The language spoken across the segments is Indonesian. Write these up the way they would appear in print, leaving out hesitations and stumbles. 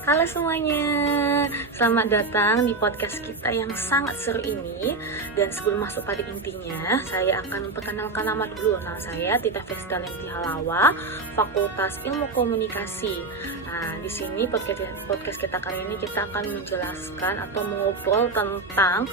Halo semuanya, selamat datang di podcast kita yang sangat seru ini. Dan sebelum masuk pada intinya, saya akan memperkenalkan nama dulu. Nama saya Tita Vesdalenty Halawa, Fakultas Ilmu Komunikasi. Nah, di sini podcast kita kali ini kita akan menjelaskan atau mengobrol tentang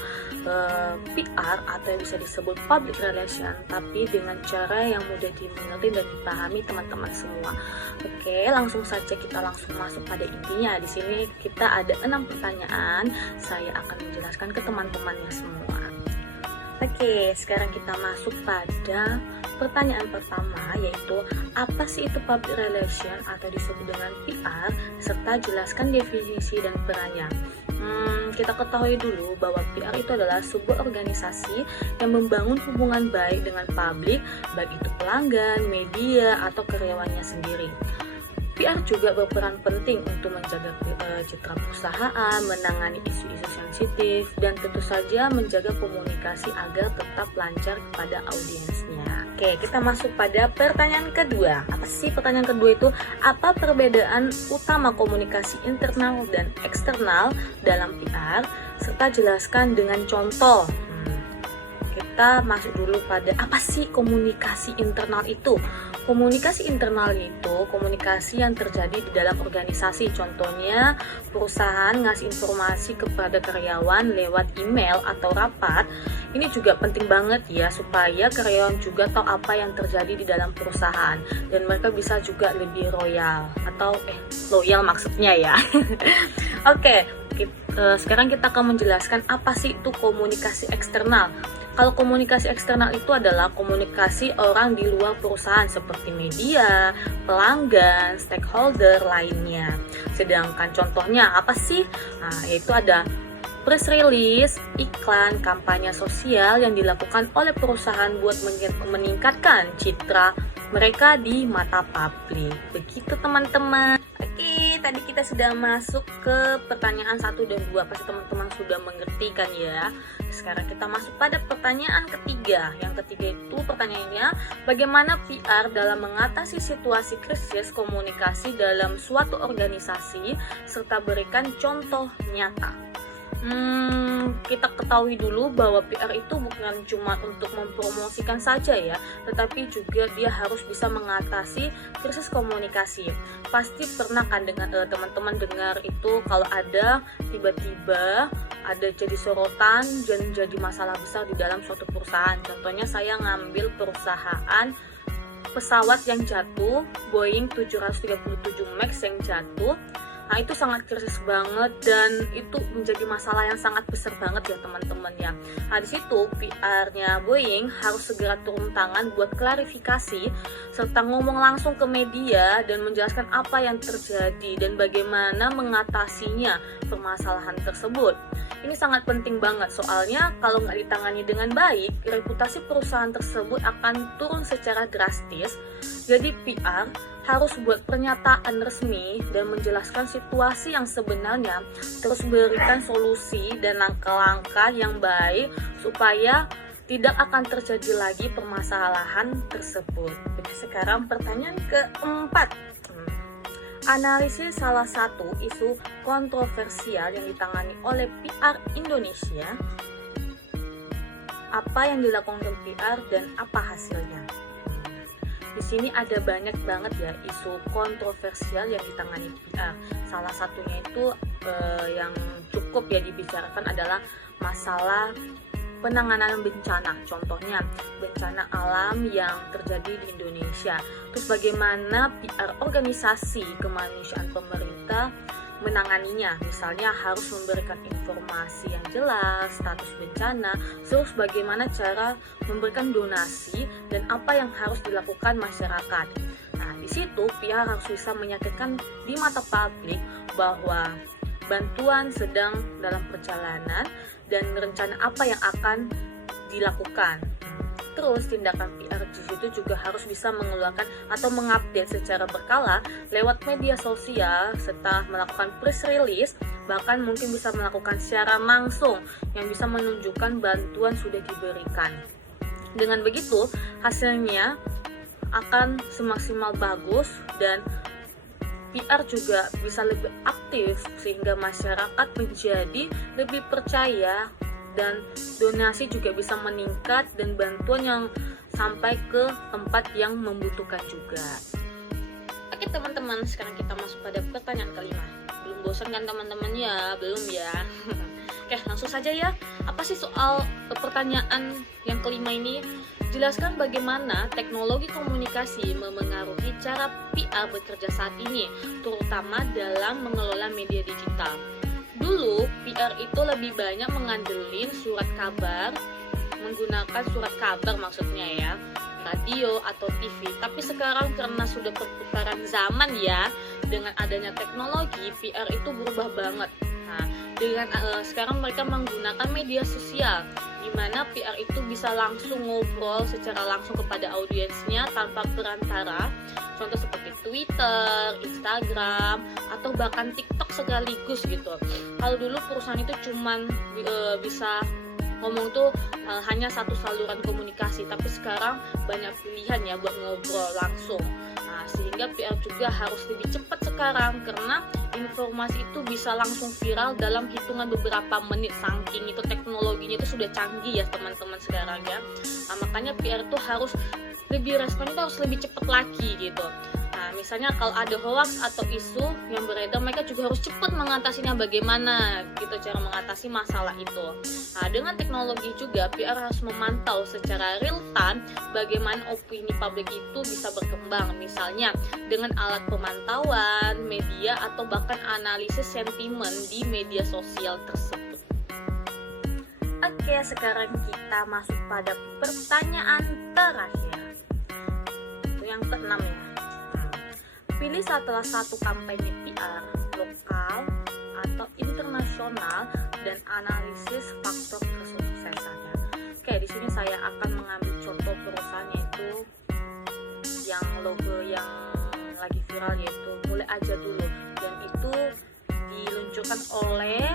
PR atau yang bisa disebut public relation, tapi dengan cara yang mudah dimengerti dan dipahami teman-teman semua. Oke, langsung saja kita langsung masuk pada intinya. Di sini kita ada 6 pertanyaan. Saya akan menjelaskan ke teman-temannya semua. Oke, sekarang kita masuk pada pertanyaan pertama, yaitu apa sih itu public relation atau disebut dengan PR, serta jelaskan definisi dan perannya. Kita ketahui dulu bahwa PR itu adalah sebuah organisasi yang membangun hubungan baik dengan publik, baik itu pelanggan, media, atau karyawannya sendiri. PR juga berperan penting untuk menjaga citra perusahaan, menangani isu-isu sensitif, dan tentu saja menjaga komunikasi agar tetap lancar kepada audiensnya. Oke, kita masuk pada pertanyaan kedua. Apa sih pertanyaan kedua itu? Apa perbedaan utama komunikasi internal dan eksternal dalam PR? Serta jelaskan dengan contoh. Kita masuk dulu pada apa sih komunikasi internal itu? Komunikasi internal itu komunikasi yang terjadi di dalam organisasi. Contohnya, perusahaan ngasih informasi kepada karyawan lewat email atau rapat. Ini juga penting banget ya, supaya karyawan juga tahu apa yang terjadi di dalam perusahaan. Dan mereka bisa juga lebih loyal maksudnya ya. Oke, sekarang kita akan menjelaskan apa sih itu komunikasi eksternal. Kalau komunikasi eksternal itu adalah komunikasi orang di luar perusahaan seperti media, pelanggan, stakeholder lainnya. Sedangkan contohnya apa sih? Yaitu ada press release, iklan, kampanye sosial yang dilakukan oleh perusahaan buat meningkatkan citra mereka di mata publik. Begitu teman-teman. Oke, tadi kita sudah masuk ke pertanyaan 1 dan 2. Pasti teman-teman sudah mengerti kan ya. Sekarang kita masuk pada pertanyaan ketiga. Yang ketiga itu pertanyaannya, bagaimana PR dalam mengatasi situasi krisis komunikasi dalam suatu organisasi serta berikan contoh nyata. Kita ketahui dulu bahwa PR itu bukan cuma untuk mempromosikan saja ya, tetapi juga dia harus bisa mengatasi krisis komunikasi. Pasti pernah kan dengan teman-teman dengar itu kalau ada tiba-tiba ada jadi sorotan dan jadi masalah besar di dalam suatu perusahaan. Contohnya saya ngambil perusahaan pesawat yang jatuh, Boeing 737 MAX yang jatuh. Nah, itu sangat krisis banget dan itu menjadi masalah yang sangat besar banget ya teman-teman ya. Nah, di situ PR-nya Boeing harus segera turun tangan buat klarifikasi serta ngomong langsung ke media dan menjelaskan apa yang terjadi dan bagaimana mengatasinya permasalahan tersebut. Ini sangat penting banget soalnya kalau nggak ditangani dengan baik, reputasi perusahaan tersebut akan turun secara drastis. Jadi PR harus buat pernyataan resmi dan menjelaskan situasi yang sebenarnya, terus berikan solusi dan langkah-langkah yang baik supaya tidak akan terjadi lagi permasalahan tersebut. Jadi sekarang pertanyaan keempat. Analisis salah satu isu kontroversial yang ditangani oleh PR Indonesia. Apa yang dilakukan PR dan apa hasilnya? Di sini ada banyak banget ya isu kontroversial yang ditangani PR. Salah satunya itu yang cukup ya dibicarakan adalah masalah penanganan bencana. Contohnya bencana alam yang terjadi di Indonesia. Terus bagaimana PR organisasi kemanusiaan pemerintah menanganinya, misalnya harus memberikan informasi yang jelas, status bencana, terus bagaimana cara memberikan donasi dan apa yang harus dilakukan masyarakat. Nah, di situ PR harus bisa meyakinkan di mata publik bahwa bantuan sedang dalam perjalanan dan rencana apa yang akan dilakukan. Terus tindakan PR di situ juga harus bisa mengeluarkan atau mengupdate secara berkala lewat media sosial serta melakukan press release, bahkan mungkin bisa melakukan siaran langsung yang bisa menunjukkan bantuan sudah diberikan. Dengan begitu, hasilnya akan semaksimal bagus dan PR juga bisa lebih aktif sehingga masyarakat menjadi lebih percaya dan donasi juga bisa meningkat dan bantuan yang sampai ke tempat yang membutuhkan juga. Oke teman-teman, sekarang kita masuk pada pertanyaan kelima. Belum bosan kan teman-teman ya? Belum ya? Oke, langsung saja ya. Apa sih soal pertanyaan yang kelima ini? Jelaskan bagaimana teknologi komunikasi memengaruhi cara PR bekerja saat ini, terutama dalam mengelola media digital. Dulu, PR itu lebih banyak mengandelin surat kabar, menggunakan surat kabar maksudnya ya, radio atau TV. Tapi sekarang karena sudah perputaran zaman ya, dengan adanya teknologi, PR itu berubah banget. Nah, dengan sekarang mereka menggunakan media sosial, di mana PR itu bisa langsung ngobrol secara langsung kepada audiensnya tanpa perantara. Contoh seperti Twitter, Instagram, atau bahkan TikTok sekaligus gitu. Kalau dulu perusahaan itu cuman bisa ngomong tuh hanya satu saluran komunikasi, tapi sekarang banyak pilihan ya buat ngobrol langsung. Nah, sehingga PR juga harus lebih cepat sekarang karena informasi itu bisa langsung viral dalam hitungan beberapa menit, saking itu teknologinya itu sudah canggih ya teman-teman sekarang ya. Nah, makanya PR itu harus lebih respon itu harus lebih cepat lagi gitu. Nah, misalnya kalau ada hoax atau isu yang beredar, mereka juga harus cepat mengatasinya, bagaimana gitu cara mengatasi masalah itu. Nah, dengan teknologi juga PR harus memantau secara real time bagaimana opini publik itu bisa berkembang, misalnya dengan alat pemantauan media atau bahkan analisis sentimen di media sosial tersebut. Oke, sekarang kita masuk pada pertanyaan terakhir, yang keenam ya. Pilih salah satu kampanye PR lokal atau internasional dan analisis faktor kesuksesannya. Oke, di sini saya akan mengambil contoh perusahaan yaitu yang logo yang lagi viral yaitu Mulai Aja Dulu, dan itu diluncurkan oleh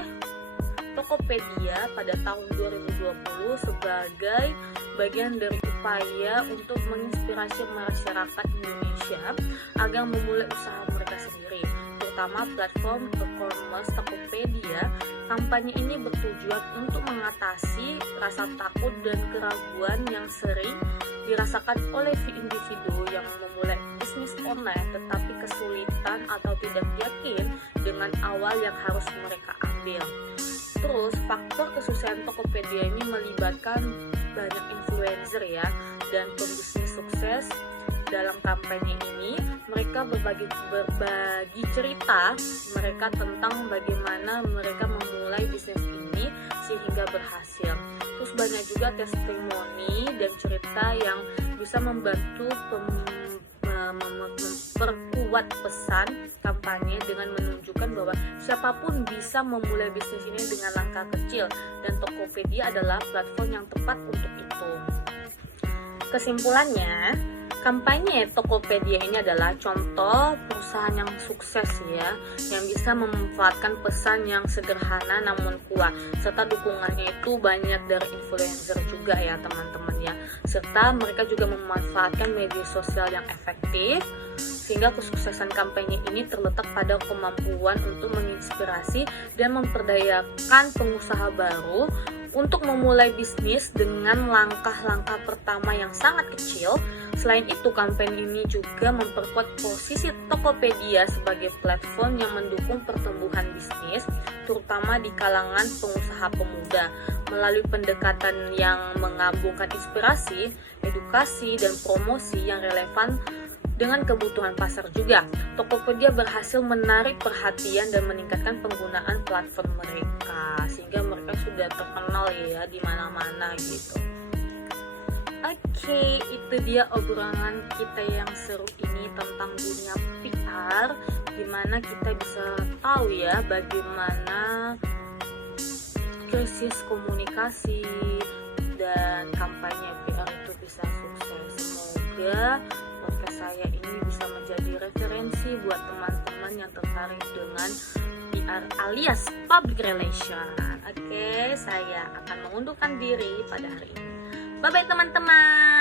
Tokopedia pada tahun 2020 sebagai bagian dari upaya untuk menginspirasi masyarakat Indonesia agar memulai usaha mereka sendiri, terutama platform e-commerce Tokopedia. Kampanye ini bertujuan untuk mengatasi rasa takut dan keraguan yang sering dirasakan oleh individu yang memulai bisnis online tetapi kesulitan atau tidak yakin dengan awal yang harus mereka ambil. Terus, faktor kesuksesan Tokopedia ini melibatkan banyak influencer ya dan pembisnis sukses. Dalam kampanye ini, mereka berbagi cerita mereka tentang bagaimana mereka memulai bisnis ini sehingga berhasil. Terus banyak juga testimoni dan cerita yang bisa membantu memperkuat pesan kampanye dengan menunjukkan bahwa siapapun bisa memulai bisnis ini dengan langkah kecil dan Tokopedia adalah platform yang tepat untuk itu. Kesimpulannya, kampanye Tokopedia ini adalah contoh perusahaan yang sukses ya, yang bisa memanfaatkan pesan yang sederhana namun kuat, serta dukungannya itu banyak dari influencer juga ya teman-teman ya, serta mereka juga memanfaatkan media sosial yang efektif, sehingga kesuksesan kampanye ini terletak pada kemampuan untuk menginspirasi dan memperdayakan pengusaha baru untuk memulai bisnis dengan langkah-langkah pertama yang sangat kecil. Selain itu, kampanye ini juga memperkuat posisi Tokopedia sebagai platform yang mendukung pertumbuhan bisnis, terutama di kalangan pengusaha pemuda, melalui pendekatan yang menggabungkan inspirasi, edukasi, dan promosi yang relevan dengan kebutuhan pasar juga. Tokopedia berhasil menarik perhatian dan meningkatkan penggunaan platform mereka, sehingga mereka sudah terkenal ya di mana-mana gitu. Oke, itu dia obrolan kita yang seru ini tentang dunia PR, dimana kita bisa tahu ya bagaimana krisis komunikasi dan kampanye PR itu bisa sukses. Semoga podcast saya ini bisa menjadi referensi buat teman-teman yang tertarik dengan PR alias public relation. Oke, saya akan mengundurkan diri pada hari ini. Bye-bye teman-teman.